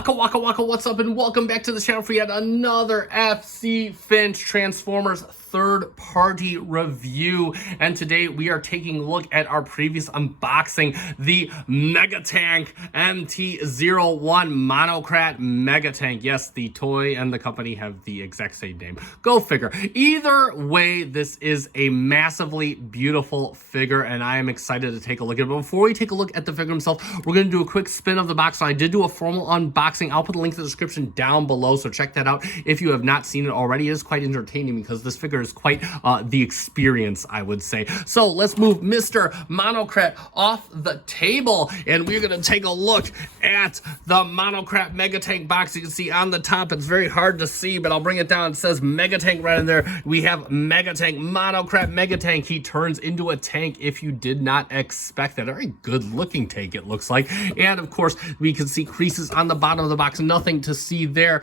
Waka waka waka, what's up, and welcome back to the channel for yet another FC Finch Transformers third-party review. And today we are taking a look at our previous unboxing, the MEGATANK MT-01 MONOCRAT MEGATANK. Yes, the toy and the company have the exact same name. Go figure. Either way, this is a massively beautiful figure, and I am excited to take a look at it. But before we take a look at the figure himself, we're going to do a quick spin of the box. So I did do a formal unboxing. I'll put a link to the description down below, so check that out if you have not seen it already. It is quite entertaining because this figure is quite the experience, I would say. So let's move Mr. MONOCRAT off the table, and we're going to take a look at the MONOCRAT MEGATANK box. You can see on the top, it's very hard to see, but I'll bring it down. It says MEGATANK right in there. We have MEGATANK, MONOCRAT MEGATANK. He turns into a tank if you did not expect that. A very good looking tank, it looks like. And of course, we can see creases on the bottom of the box. Nothing to see there.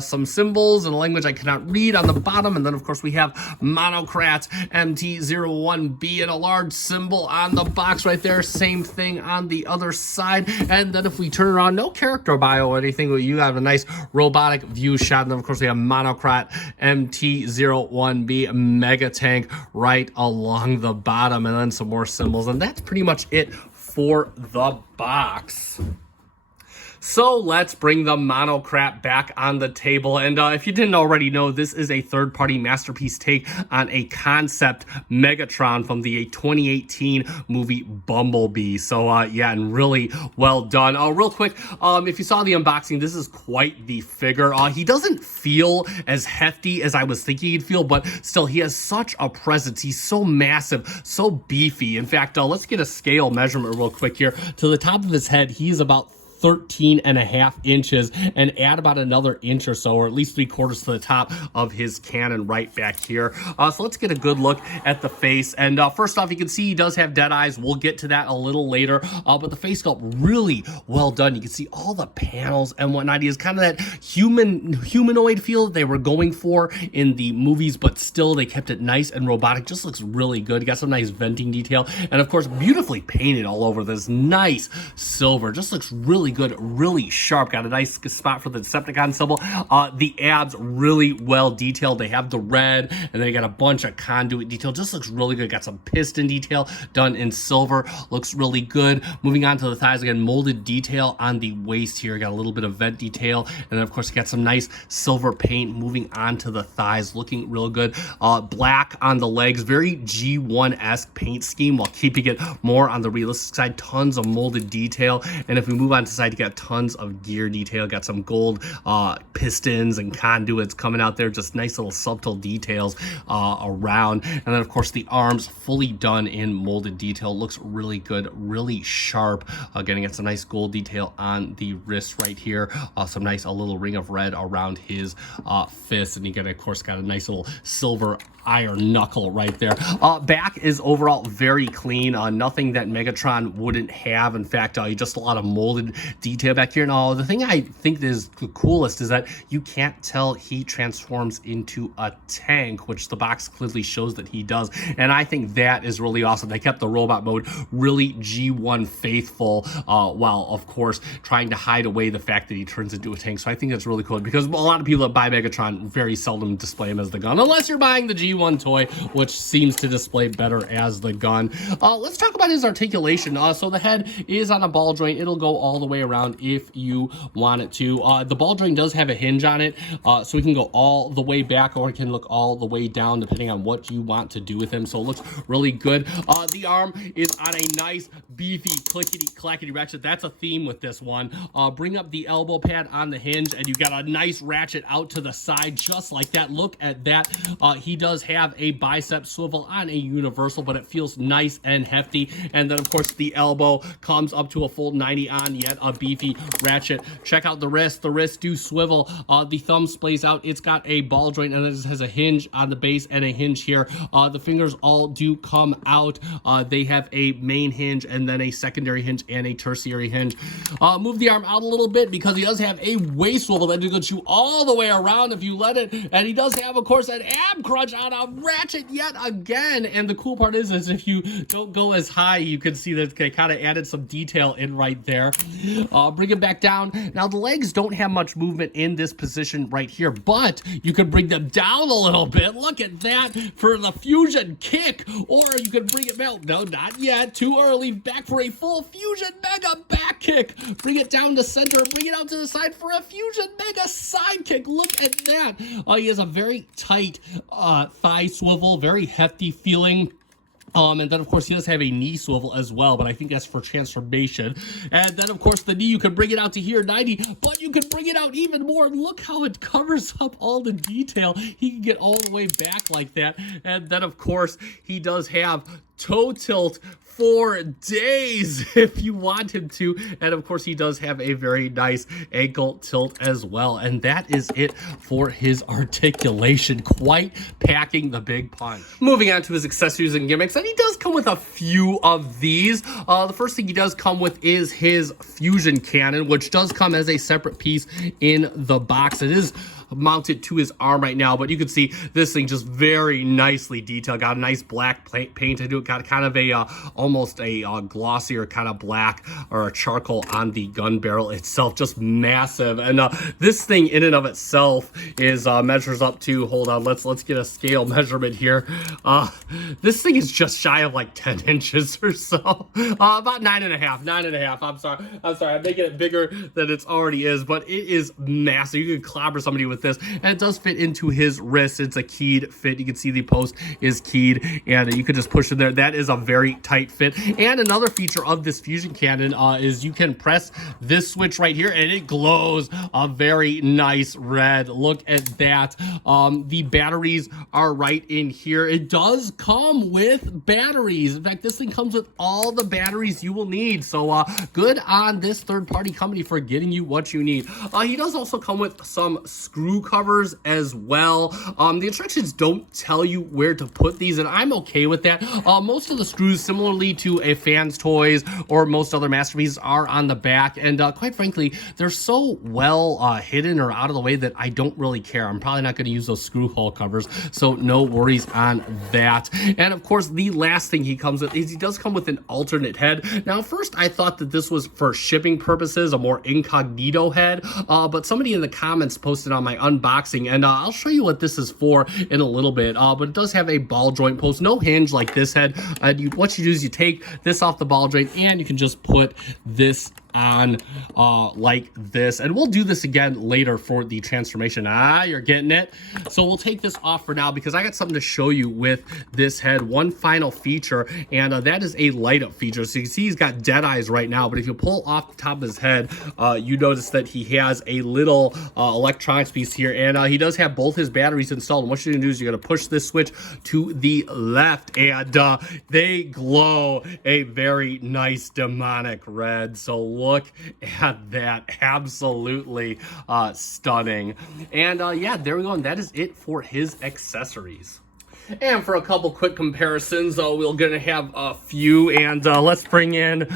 Some symbols in a language I cannot read on the bottom. And then of course we have MONOCRAT MT-01B and a large symbol on the box right there. Same thing on the other side. And then if we turn around, no character bio or anything, but you have a nice robotic view shot. And then of course we have MONOCRAT MT-01B MEGATANK right along the bottom, and then some more symbols. And that's pretty much it for the box. So let's bring the MONOCRAT back on the table. And if you didn't already know, this is a third-party masterpiece take on a concept Megatron from the 2018 movie Bumblebee. So yeah, and really well done. Real quick, if you saw the unboxing, this is quite the figure. He doesn't feel as hefty as I was thinking he'd feel, but still, he has such a presence. He's so massive, so beefy. In fact, let's get a scale measurement real quick here. To the top of his head, he's about 13.5 inches, and add about another inch or so, or at least 3/4 to the top of his cannon right back here. So let's get a good look at the face. And first off, you can see he does have dead eyes. We'll get to that a little later, but the face sculpt really well done. You can see all the panels and whatnot. He has kind of that humanoid feel that they were going for in the movies, but still they kept it nice and robotic. Just looks really good. You got some nice venting detail, and of course beautifully painted all over. This nice silver just looks really good, really sharp. Got a nice spot for the Decepticon symbol. The abs really well detailed. They have the red, and then they got a bunch of conduit detail. Just looks really good. Got some piston detail done in silver. Looks really good. Moving on to the thighs, again, molded detail on the waist here. Got a little bit of vent detail, and then of course you got some nice silver paint. Moving on to the thighs, looking real good. Black on the legs, very G1-esque paint scheme while keeping it more on the realistic side. Tons of molded detail, and if we move on to side, you got tons of gear detail. Got some gold pistons and conduits coming out there. Just nice little subtle details around. And then of course the arms fully done in molded detail. Looks really good, really sharp. Getting some nice gold detail on the wrist right here. Some nice, a little ring of red around his fist. And you of course got a nice little silver iron knuckle right there. Back is overall very clean. Nothing that Megatron wouldn't have. In fact, just a lot of molded detail back here. And the thing I think is the coolest is that you can't tell he transforms into a tank, which the box clearly shows that he does. And I think that is really awesome. They kept the robot mode really G1 faithful, while of course trying to hide away the fact that he turns into a tank. So I think that's really cool, because a lot of people that buy Megatron very seldom display him as the gun, unless you're buying the G1 toy, which seems to display better as the gun. Let's talk about his articulation. So the head is on a ball joint. It'll go all the way around if you want it to. The ball joint does have a hinge on it, so we can go all the way back, or it can look all the way down depending on what you want to do with him. So it looks really good. The arm is on a nice beefy clickety clackety ratchet. That's a theme with this one. Bring up the elbow pad on the hinge, and you got a nice ratchet out to the side just like that. Look at that. He does have a bicep swivel on a universal, but it feels nice and hefty. And then of course the elbow comes up to a full 90 on, yet a beefy ratchet. Check out the wrist. The wrists do swivel. The thumb splays out. It's got a ball joint, and it has a hinge on the base and a hinge here. The fingers all do come out. They have a main hinge and then a secondary hinge and a tertiary hinge. Move the arm out a little bit because he does have a waist swivel that goes you all the way around if you let it. And he does have, of course, an ab crunch on a ratchet yet again. And the cool part is if you don't go as high, you can see that they kind of added some detail in right there. Bring it back down. Now, the legs don't have much movement in this position right here, but you could bring them down a little bit. Look at that for the fusion kick, or you could bring it out. No, not yet. Too early. Back for a full fusion mega back kick. Bring it down to center. Bring it out to the side for a fusion mega side kick. Look at that. He has a very tight thigh swivel, very hefty feeling. And then, of course, he does have a knee swivel as well, but I think that's for transformation. And then, of course, the knee, you can bring it out to here, 90, but you can bring it out even more. Look how it covers up all the detail. He can get all the way back like that. And then, of course, he does have toe tilt for days if you want him to. And of course, he does have a very nice ankle tilt as well. And that is it for his articulation, quite packing the big punch. Moving on to his accessories and gimmicks, and he does come with a few of these. The first thing he does come with is his fusion cannon, which does come as a separate piece in the box. It is mounted to his arm right now, but you can see this thing just very nicely detailed. Got a nice black paint to do it. Got kind of a almost a glossier kind of black or a charcoal on the gun barrel itself. Just massive. And this thing in and of itself is measures up to, hold on, let's get a scale measurement here. This thing is just shy of like 10 inches or so. About 9.5. I'm sorry, I'm making it bigger than it already is, but it is massive. You could clobber somebody with this, and it does fit into his wrist. It's a keyed fit. You can see the post is keyed, and you could just push it there. That is a very tight fit. And another feature of this fusion cannon is you can press this switch right here, and it glows a very nice red. Look at that. The batteries are right in here. It does come with batteries. In fact, this thing comes with all the batteries you will need. So good on this third-party company for getting you what you need. He does also come with some screw covers as well. The instructions don't tell you where to put these, and I'm okay with that. Most of the screws, similarly to a Fans Toys or most other masterpieces, are on the back, and quite frankly, they're so well hidden or out of the way that I don't really care. I'm probably not going to use those screw hole covers, so no worries on that. And of course, the last thing he comes with is he does come with an alternate head. Now, first I thought that this was for shipping purposes, a more incognito head, but somebody in the comments posted on my unboxing, and I'll show you what this is for in a little bit, but it does have a ball joint post, no hinge like this head. What you do is you take this off the ball joint, and you can just put this on like this, and we'll do this again later for the transformation. You're getting it. So we'll take this off for now because I got something to show you with this head. One final feature, and that is a light up feature. So you can see he's got dead eyes right now, but if you pull off the top of his head, you notice that he has a little electronics piece here, and he does have both his batteries installed. And what you're gonna do is you're gonna push this switch to the left, and they glow a very nice demonic red. So look at that. Absolutely stunning. And yeah, there we go. And that is it for his accessories. And for a couple quick comparisons, we're going to have a few, and let's bring in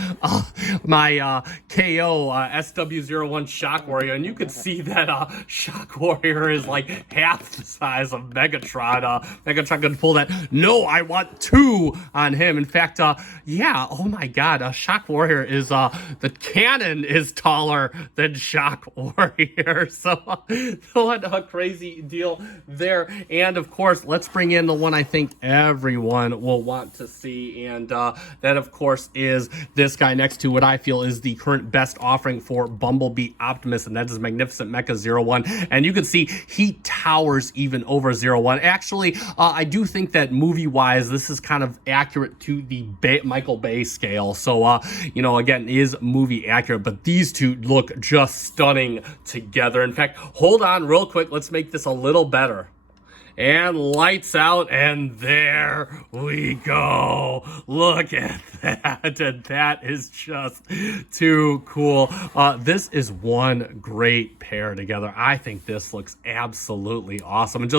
my KO SW01 Shock Warrior, and you can see that Shock Warrior is like half the size of Megatron. Megatron can pull that. No, I want two on him. In fact, yeah, oh my god, Shock Warrior is, the cannon is taller than Shock Warrior. So what a crazy deal there. And of course, let's bring in the one I think everyone will want to see, and that of course is this guy next to what I feel is the current best offering for Bumblebee Optimus, and that is Magnificent Mecha 01. And you can see he towers even over 01. Actually, I do think that movie-wise, this is kind of accurate to the Michael Bay scale. So, you know, again, is movie accurate, but these two look just stunning together. In fact, hold on real quick. Let's make this a little better. And lights out, and there we go. Look at that, and that is just too cool. This is one great pair together. I think this looks absolutely awesome, and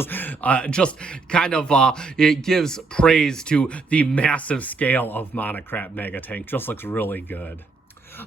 just kind of it gives praise to the massive scale of MONOCRAT MEGATANK. Just looks really good.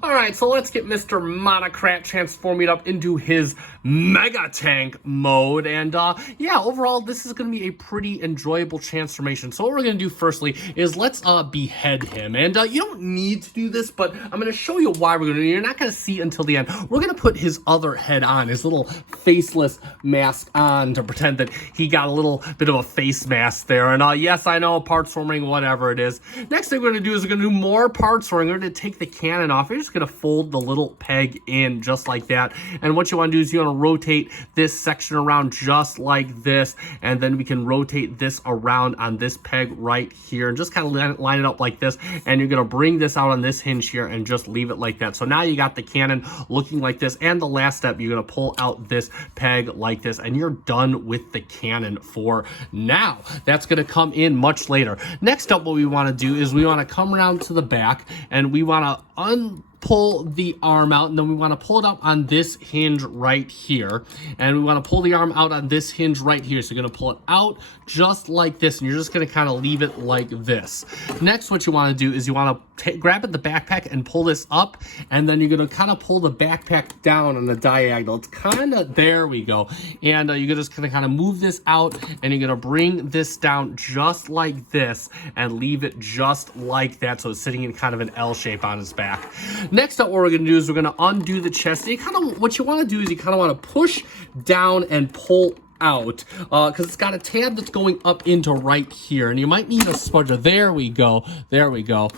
All right, so let's get Mr. MONOCRAT transforming up into his MEGATANK mode. And yeah, overall, this is going to be a pretty enjoyable transformation. So what we're going to do firstly is let's behead him. And you don't need to do this, but I'm going to show you why we're going to do it. You're not going to see until the end. We're going to put his other head on, his little faceless mask on to pretend that he got a little bit of a face mask there. And yes, I know, parts forming, whatever it is. Next thing we're going to do is we're going to do more parts forming. We're going to take the cannon off. You're just going to fold the little peg in just like that. And what you want to do is you want to rotate this section around just like this. And then we can rotate this around on this peg right here. And just kind of line it up like this. And you're going to bring this out on this hinge here and just leave it like that. So now you got the cannon looking like this. And the last step, you're going to pull out this peg like this. And you're done with the cannon for now. That's going to come in much later. Next up, what we want to do is we want to come around to the back and we want to pull the arm out, and then we want to pull it up on this hinge right here, and we want to pull the arm out on this hinge right here. So you're going to pull it out just like this, and you're just going to kind of leave it like this. Next, what you want to do is you want to grab at the backpack and pull this up, and then you're going to kind of pull the backpack down on the diagonal. It's kind of, there we go. And you're just going to kind of move this out, and you're going to bring this down just like this and leave it just like that, so it's sitting in kind of an L shape on his back. Next up, what we're going to do is we're going to undo the chest. And you kind of, what you want to do is you kind of want to push down and pull out because it's got a tab that's going up into right here, and you might need a smudger. There we go. There we go.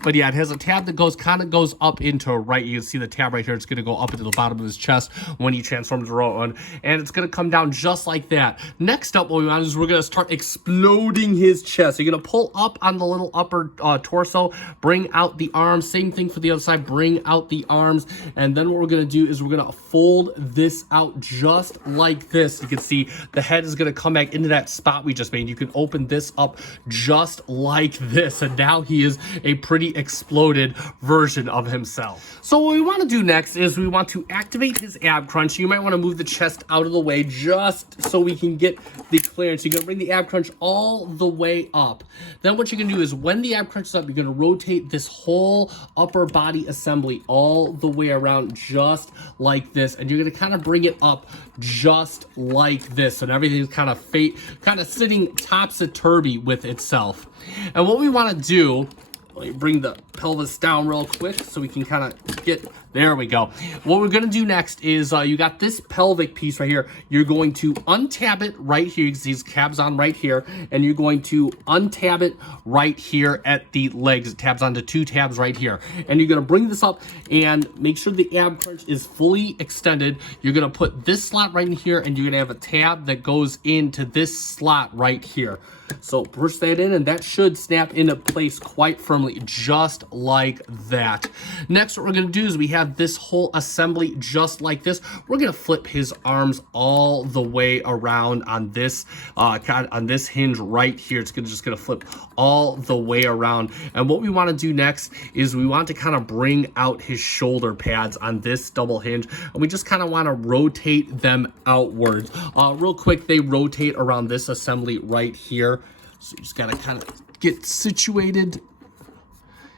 But yeah, it has a tab that kind of goes up into right. You can see the tab right here. It's going to go up into the bottom of his chest when he transforms to Rowan. And it's going to come down just like that. Next up, what we want is we're going to start exploding his chest. So you're going to pull up on the little upper torso, bring out the arms. Same thing for the other side. Bring out the arms. And then what we're going to do is we're going to fold this out just like this. You can see the head is going to come back into that spot we just made. You can open this up just like this. And now he is a pretty exploded version of himself. So what we want to do next is we want to activate his ab crunch. You might want to move the chest out of the way just so we can get the clearance. You're going to bring the ab crunch all the way up. Then what you're going to do is when the ab crunch is up, you're going to rotate this whole upper body assembly all the way around just like this. And you're going to kind of bring it up just like this. So everything's kind of sitting topsy-turvy with itself. And what we want to do, let me bring the pelvis down real quick so we can kind of get, there we go. What we're going to do next is you got this pelvic piece right here. You're going to untab it right here. You can see these tabs on right here. And you're going to untab it right here at the legs. It tabs onto two tabs right here. And you're going to bring this up and make sure the ab crunch is fully extended. You're going to put this slot right in here, and you're going to have a tab that goes into this slot right here. So push that in, and that should snap into place quite firmly, just like that. Next, what we're going to do is we have this whole assembly just like this. We're going to flip his arms all the way around on this hinge right here. It's just going to flip all the way around. And what we want to do next is we want to kind of bring out his shoulder pads on this double hinge, and we just kind of want to rotate them outwards. Real quick, they rotate around this assembly right here. So you just got to kind of get situated.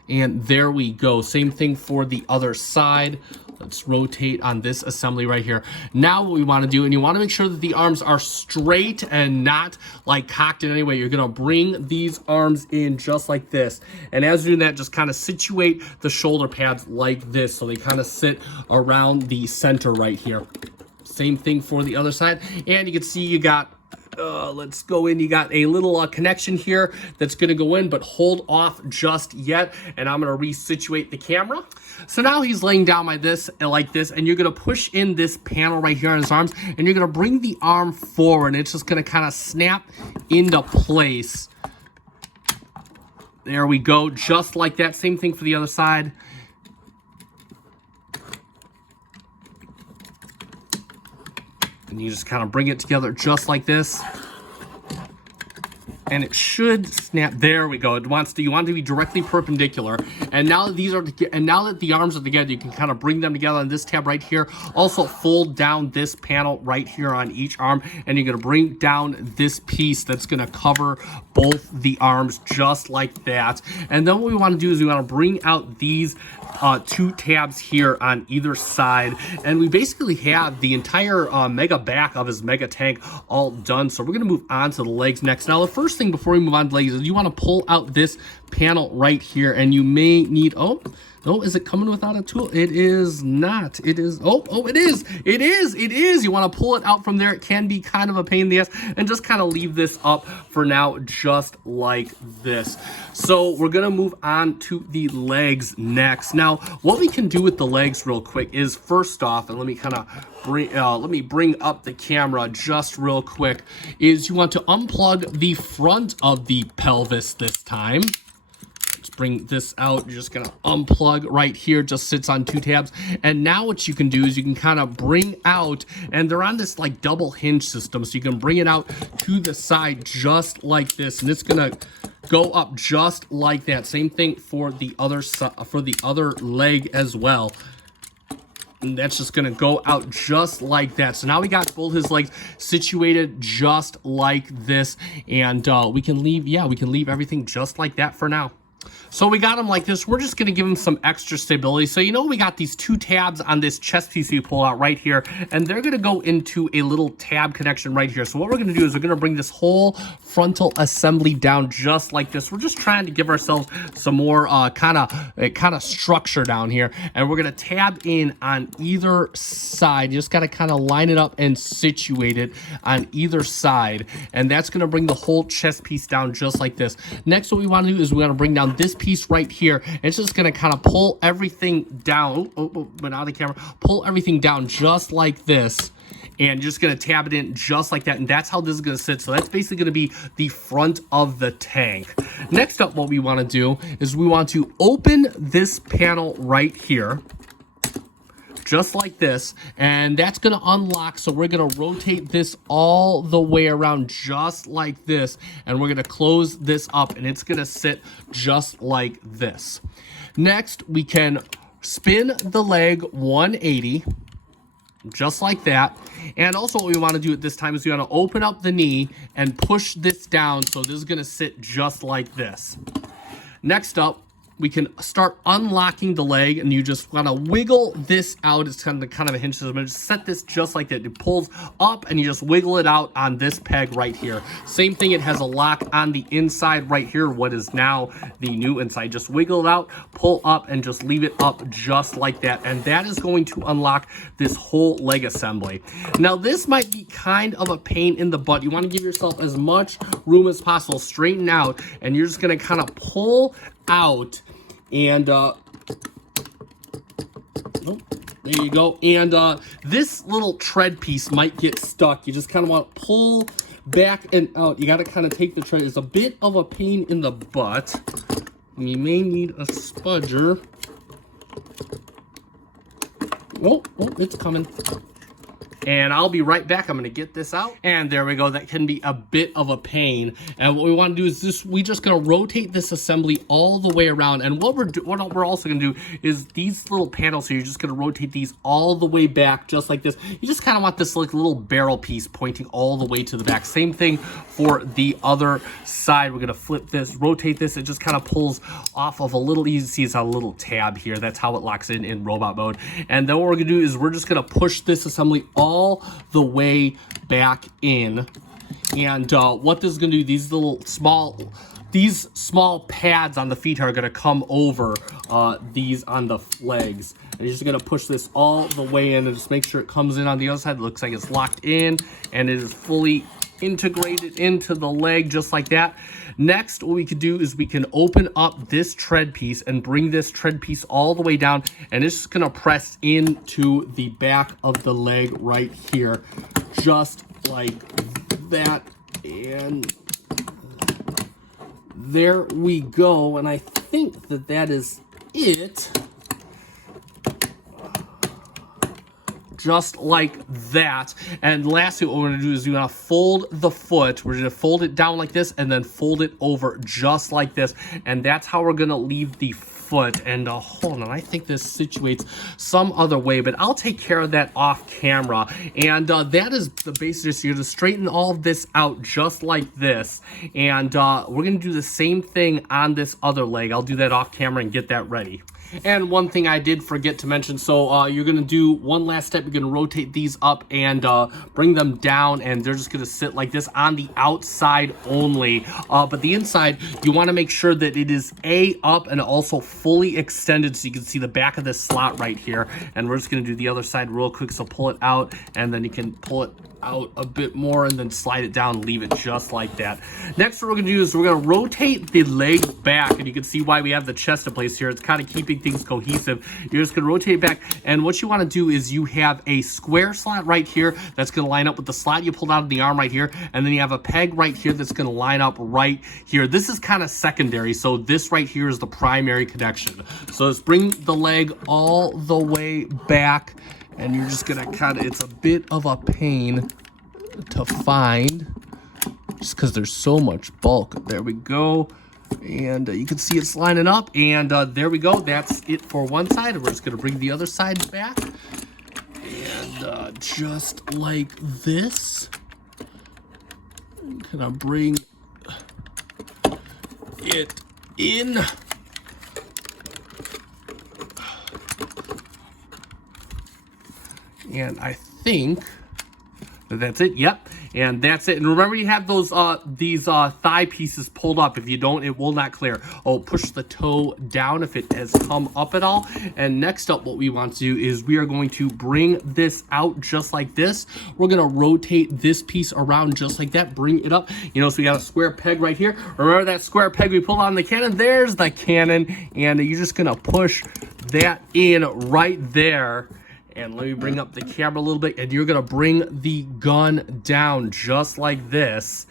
And there we go. Same thing for the other side. Let's rotate on this assembly right here. Now what we want to do, and you want to make sure that the arms are straight and not like cocked in any way. You're going to bring these arms in just like this. And as you're doing that, just kind of situate the shoulder pads like this so they kind of sit around the center right here. Same thing for the other side. And you can see you got let's go in. You got a little connection here that's going to go in, but hold off just yet. And I'm going to resituate the camera. So now he's laying down like this, and you're going to push in this panel right here on his arms, and you're going to bring the arm forward, and it's just going to kind of snap into place. There we go, just like that. Same thing for the other side. And you just kind of bring it together just like this. and it should snap. There we go. You want it to be directly perpendicular. And now that now that the arms are together, you can kind of bring them together on this tab right here. Also fold down this panel right here on each arm, and you're gonna bring down this piece that's gonna cover both the arms just like that. And then what we want to do is we want to bring out these two tabs here on either side, and we basically have the entire mega back of his mega tank all done. So we're going to move on to the legs next. Now, the first thing before we move on to legs is you want to pull out this panel right here, and you may need, oh, is it coming without a tool? It is not. It is. It is. It is. It is. You want to pull it out from there. It can be kind of a pain in the ass, and just kind of leave this up for now, just like this. So we're going to move on to the legs next. Now, what we can do with the legs real quick is, first off, and let me kind of bring up the camera just real quick, is you want to unplug the front of the pelvis this time. Bring this out. You're just gonna unplug right here, just sits on two tabs. And now what you can do is you can kind of bring out, and they're on this like double hinge system, so you can bring it out to the side just like this, and it's gonna go up just like that. Same thing for the other leg as well. And that's just gonna go out just like that. So now we got both his legs situated just like this, and we can leave everything just like that for now. So we got him like this. We're just going to give him some extra stability. So we got these two tabs on this chest piece we pull out right here, and they're going to go into a little tab connection right here. So what we're going to do is we're going to bring this whole frontal assembly down just like this. We're just trying to give ourselves some more kind of structure down here, and we're going to tab in on either side. You just got to kind of line it up and situate it on either side, and that's going to bring the whole chest piece down just like this. Next, what we want to do is we want to bring down this piece right here. It's just going to kind of pull everything down. But out of the camera. Pull everything down just like this. And just going to tab it in just like that. And that's how this is going to sit. So that's basically going to be the front of the tank. Next up, what we want to do is we want to open this panel right here, just like this, and that's going to unlock. So we're going to rotate this all the way around just like this, and we're going to close this up, and it's going to sit just like this. Next, we can spin the leg 180 just like that. And also what we want to do at this time is we want to open up the knee and push this down, so this is going to sit just like this. Next up, we can start unlocking the leg, and you just want to wiggle this out. It's kind of a hinge system. And just set this just like that. It pulls up, and you just wiggle it out on this peg right here. Same thing, it has a lock on the inside right here, what is now the new inside. Just wiggle it out, pull up, and just leave it up just like that. And that is going to unlock this whole leg assembly. Now, this might be kind of a pain in the butt. You want to give yourself as much room as possible, straighten out, and you're just going to kind of pull out, and there you go. And this little tread piece might get stuck. You just kind of want to pull back and out. You got to kind of take the tread. It's a bit of a pain in the butt. You may need a spudger. Oh, it's coming. And I'll be right back. I'm going to get this out. And there we go. That can be a bit of a pain. And what we want to do is we're just going to rotate this assembly all the way around. And what we're also going to do is these little panels here, you're just going to rotate these all the way back just like this. You just kind of want this like little barrel piece pointing all the way to the back. Same thing for the other side. We're going to flip this, rotate this. It just kind of pulls off of a little, you see it's a little tab here. That's how it locks in robot mode. And then what we're going to do is we're just going to push this assembly all the way back in. And what this is going to do, these small pads on the feet are going to come over these on the legs. And you're just going to push this all the way in and just make sure it comes in on the other side. It looks like it's locked in and it is fully integrated into the leg just like that. Next, what we could do is we can open up this tread piece and bring this tread piece all the way down, and it's just going to press into the back of the leg right here, just like that. And there we go. And I think that is it. just like that. And lastly, what we're going to do is we're going to fold the foot. We're going to fold it down like this and then fold it over just like this. And that's how we're going to leave the foot. And hold on, I think this situates some other way, but I'll take care of that off camera. And that is the basis. You're going to straighten all of this out just like this. And we're going to do the same thing on this other leg. I'll do that off camera and get that ready. And one thing I did forget to mention, so you're going to do one last step. You're going to rotate these up and bring them down, and they're just going to sit like this on the outside only. But the inside, you want to make sure that it is up and also fully extended, so you can see the back of this slot right here. And we're just going to do the other side real quick, so pull it out, and then you can pull it out a bit more and then slide it down and leave it just like that. Next, what we're going to do is we're going to rotate the leg back, and you can see why we have the chest in place here. It's kind of keeping things cohesive. You're just going to rotate it back, and what you want to do is you have a square slot right here that's going to line up with the slot you pulled out of the arm right here, and then you have a peg right here that's going to line up right here. This is kind of secondary, so this right here is the primary connection. So let's bring the leg all the way back, and you're just gonna it's a bit of a pain to find just because there's so much bulk. There we go. And you can see it's lining up, and there we go. That's it for one side, and we're just gonna bring the other side back, and just like this, I'm gonna bring it in. And I think that's it. Yep. And that's it. And remember, you have those these thigh pieces pulled up. If you don't, it will not clear. Oh, push the toe down if it has come up at all. And next up, what we want to do is we are going to bring this out just like this. We're going to rotate this piece around just like that. Bring it up. You know, so we got a square peg right here. Remember that square peg we pulled on the cannon? There's the cannon. And you're just going to push that in right there. And let me bring up the camera a little bit, and you're gonna bring the gun down just like this.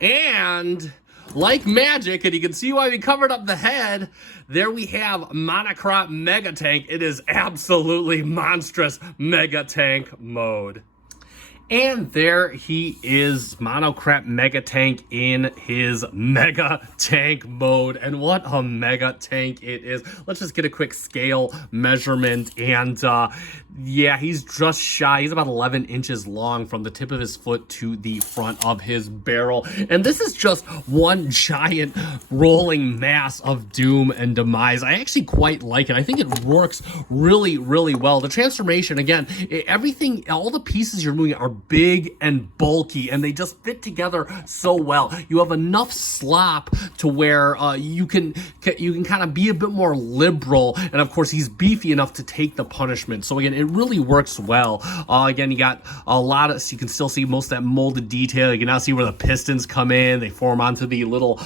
And like magic, and you can see why we covered up the head, there we have MONOCRAT MEGATANK. It is absolutely monstrous MEGATANK mode. And there he is, MONOCRAT MEGATANK in his MEGATANK mode. And what a MEGATANK it is. Let's just get a quick scale measurement. And yeah, he's just shy. He's about 11 inches long from the tip of his foot to the front of his barrel. And this is just one giant rolling mass of doom and demise. I actually quite like it. I think it works really, really well. The transformation, again, everything, all the pieces you're moving are big and bulky, and they just fit together so well. You have enough slop to where you can kind of be a bit more liberal, and of course he's beefy enough to take the punishment. So again, it really works well. Again, you got a lot of, so you can still see most of that molded detail. You can now see where the pistons come in. They form onto the little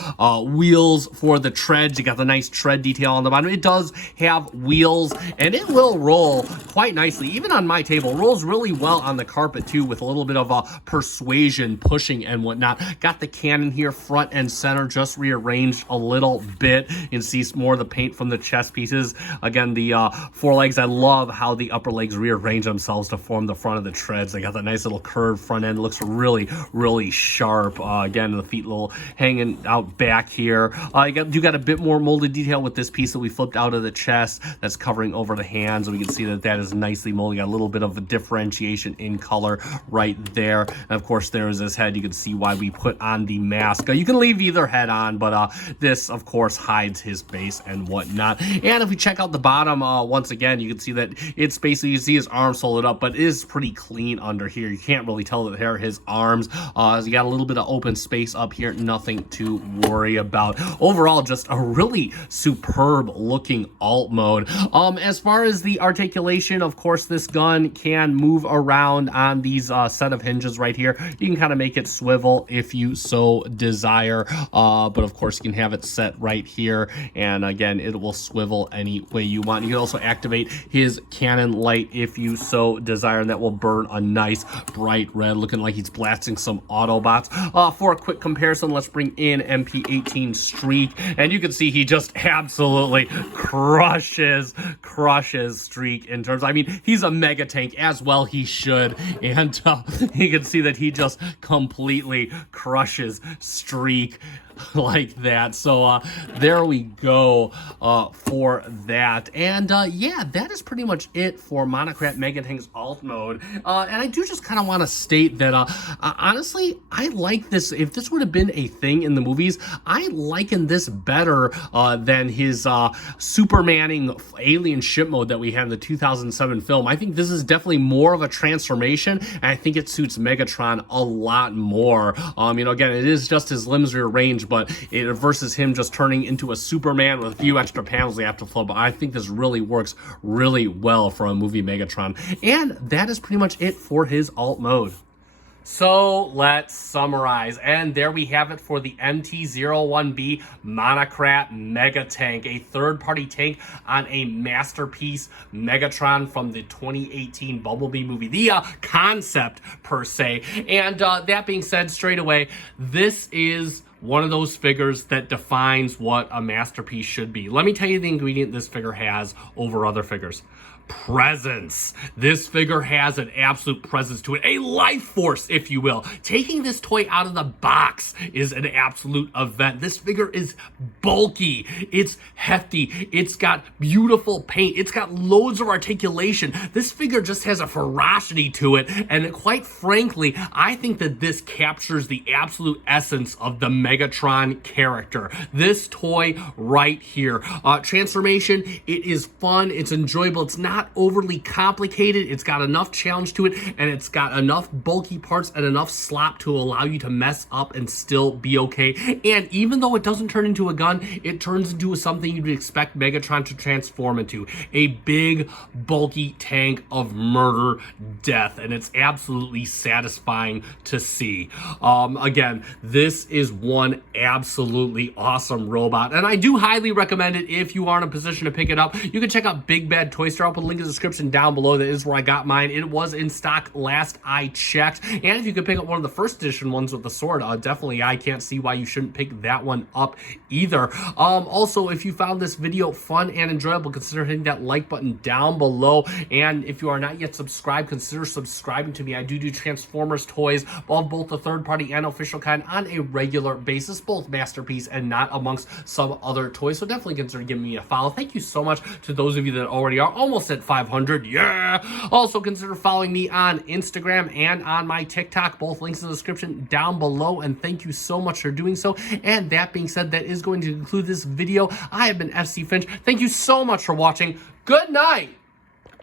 wheels for the treads. You got the nice tread detail on the bottom. It does have wheels, and it will roll quite nicely. Even on my table, it rolls really well on the carpet too, with a little bit of a persuasion pushing and whatnot. Got the cannon here front and center, just rearranged a little bit. You can see more of the paint from the chest pieces. Again, the forelegs, I love how the upper legs rearrange themselves to form the front of the treads. They got that nice little curved front end. It looks really, really sharp. Again, the feet a little hanging out back here. You got a bit more molded detail with this piece that we flipped out of the chest that's covering over the hands. We can see that that is nicely molded. Got a little bit of a differentiation in color right there. And of course, there's this head. You can see why we put on the mask. You can leave either head on, but this, of course, hides his base and whatnot. And if we check out the bottom, once again, you can see that it's basically, you see his arms folded up, but it is pretty clean under here. You can't really tell that they're his arms. So you got a little bit of open space up here. Nothing to worry about. Overall, just a really superb looking alt mode. As far as the articulation, of course, this gun can move around on these set of hinges right here. You can kind of make it swivel if you so desire, but of course you can have it set right here, and again, it will swivel any way you want. You can also activate his cannon light if you so desire, and that will burn a nice bright red, looking like he's blasting some Autobots. For a quick comparison, let's bring in MP-18 Streak, and you can see he just absolutely crushes Streak in terms, I mean, he's a mega tank as well, he should, and you can see that he just completely crushes Streak like that. So there we go for that. And yeah, that is pretty much it for MONOCRAT Megatank's alt mode. And I do just kind of want to state that honestly, I like this. If this would have been a thing in the movies, I liken this better than his Supermaning alien ship mode that we had in the 2007 film. I think this is definitely more of a transformation, and I think it suits Megatron a lot more. You know, again, it is just his limbs rearranged, but it versus him just turning into a Superman with a few extra panels they have to flow. But I think this really works really well for a movie Megatron. And that is pretty much it for his alt mode. So let's summarize, and there we have it for the MT-01B MONOCRAT Megatank, a third-party tank on a masterpiece Megatron from the 2018 Bumblebee movie, the concept per se. And that being said, straight away, this is one of those figures that defines what a masterpiece should be. Let me tell you the ingredient this figure has over other figures. Presence. This figure has an absolute presence to it, a life force, if you will. Taking this toy out of the box is an absolute event. This figure is bulky, it's hefty, it's got beautiful paint, it's got loads of articulation. This figure just has a ferocity to it, and quite frankly, I think that this captures the absolute essence of the Megatron character. This toy right here. Transformation, it is fun, it's enjoyable, it's not overly complicated, it's got enough challenge to it, and it's got enough bulky parts and enough slop to allow you to mess up and still be okay. And even though it doesn't turn into a gun, it turns into something you'd expect Megatron to transform into, a big bulky tank of murder death, and it's absolutely satisfying to see. Again, this is one absolutely awesome robot, and I do highly recommend it if you are in a position to pick it up. You can check out Big Bad Toy Store. I'll put a link in the description down below. That is where I got mine. It was in stock last I checked. And if you could pick up one of the first edition ones with the sword, definitely I can't see why you shouldn't pick that one up either. Also, if you found this video fun and enjoyable, consider hitting that like button down below. And if you are not yet subscribed, consider subscribing to me. I do Transformers toys of both the third party and official kind on a regular basis, both masterpiece and not, amongst some other toys. So definitely consider giving me a follow. Thank you so much to those of you that already are almost at 500. Yeah. Also consider following me on Instagram and on my TikTok. Both links in the description down below. And thank you so much for doing so. And that being said, that is going to conclude this video. I have been FC Finch. Thank you so much for watching. Good night.